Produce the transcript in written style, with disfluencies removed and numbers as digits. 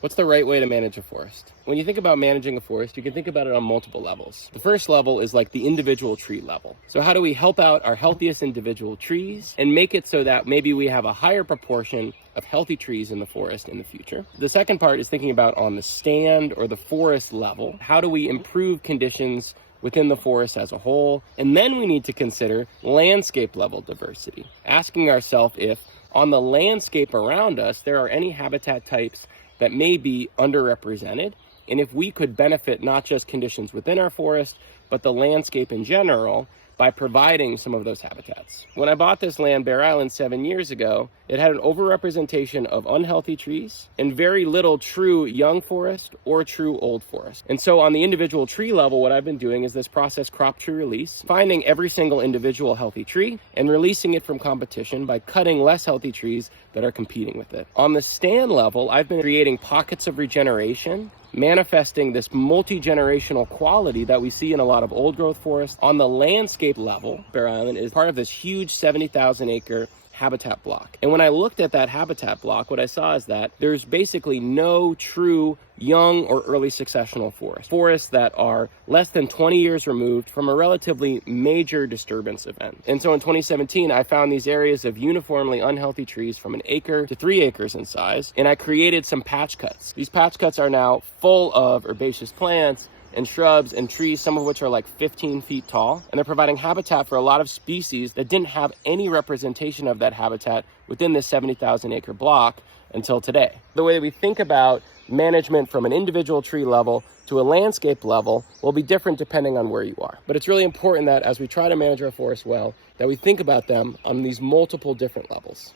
What's the right way to manage a forest? When you think about managing a forest, you can think about it on multiple levels. The first level is like the individual tree level. So how do we help out our healthiest individual trees and make it so that maybe we have a higher proportion of healthy trees in the forest in the future? The second part is thinking about on the stand or the forest level. How do we improve conditions within the forest as a whole? And then we need to consider landscape level diversity, asking ourselves if on the landscape around us there are any habitat types that may be underrepresented, and if we could benefit not just conditions within our forest, but the landscape in general by providing some of those habitats. When I bought this land, Bear Island, 7 years ago, it had an overrepresentation of unhealthy trees and very little true young forest or true old forest. And so on the individual tree level, what I've been doing is this process crop tree release, finding every single individual healthy tree and releasing it from competition by cutting less healthy trees that are competing with it. On the stand level, I've been creating pockets of regeneration, manifesting this multi-generational quality that we see in a lot of old growth forests. On the landscape level, Bear Island is part of this huge 70,000 acre habitat block. And when I looked at that habitat block, what I saw is that there's basically no true young or early successional forests that are less than 20 years removed from a relatively major disturbance event. And so in 2017, I found these areas of uniformly unhealthy trees from 1 acre to 3 acres in size, and I created some patch cuts. These patch cuts are now full of herbaceous plants and shrubs and trees, some of which are like 15 feet tall, and they're providing habitat for a lot of species that didn't have any representation of that habitat within this 70,000 acre block until today. The way that we think about management from an individual tree level to a landscape level will be different depending on where you are. But it's really important that as we try to manage our forests well, that we think about them on these multiple different levels.